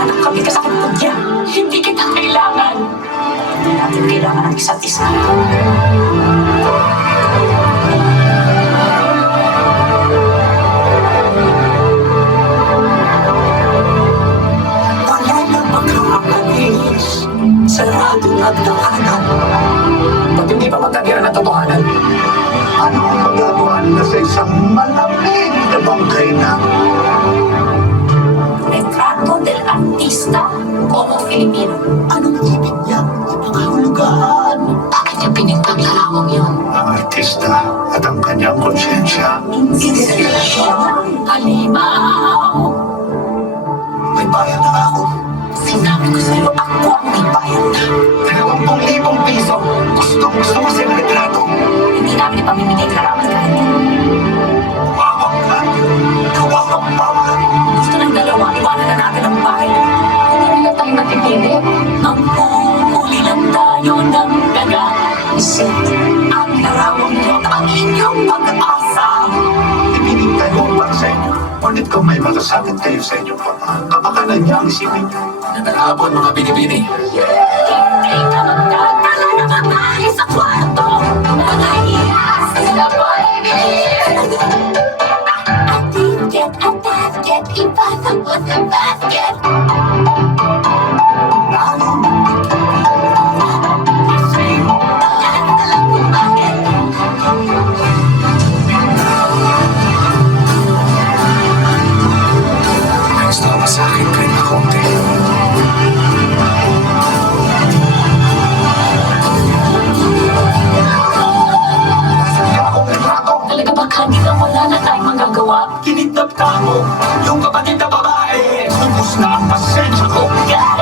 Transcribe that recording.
Naghahanap kami ka sa kumpanya. Hindi kita kailangan. Hindi natin kailangan ng isa't isa. Wala na makakalis. Sarado at tahanan. Ba't hindi pa matagyan ang totohanan? Ano ang magagawa na sa isang malamig na bangkay na Retrato del Artista como Filipino. anong ibig niya ipakahulugan? Bakit niya pinintang larawang yun? Ang artista at ang kanyang konsensya. Inspirasyon, halimaw. May bayan na ako. Sinabi ko sa'yo, ako ang may bayad na. 20,000 piso. Gusto mo siyang retrato. Hindi namin ipamimigay ang larawan kahit Tumawag ka. Gawa kang bawal. gusto ng dalawa, iwanan na natin ang bahay. Hindi nila tayo napipili. Ang huli lang tayo ng daga. Isip, ang larawang yun ang inyong pag-asa. Ibinigay ko para sa inyo. Ngunit kung may malasakit kayo sa inyong papa, kapakanan niya ang isipin niyo. Natalabon mga binibini. Hindi ka magdadala na babae sa kwarto. Mga hiyas sila po a basket, ipasabot sa basket. Lalo, Lahat na lang kung bakit. May gusto ka ba sa akin kahit na konti? kaya akong retrato. Talaga ba kanina wala na tayong magagawa? Kinidnap ka mo. Yung kapatid na babae. Ubus na ang pasensya ko. God,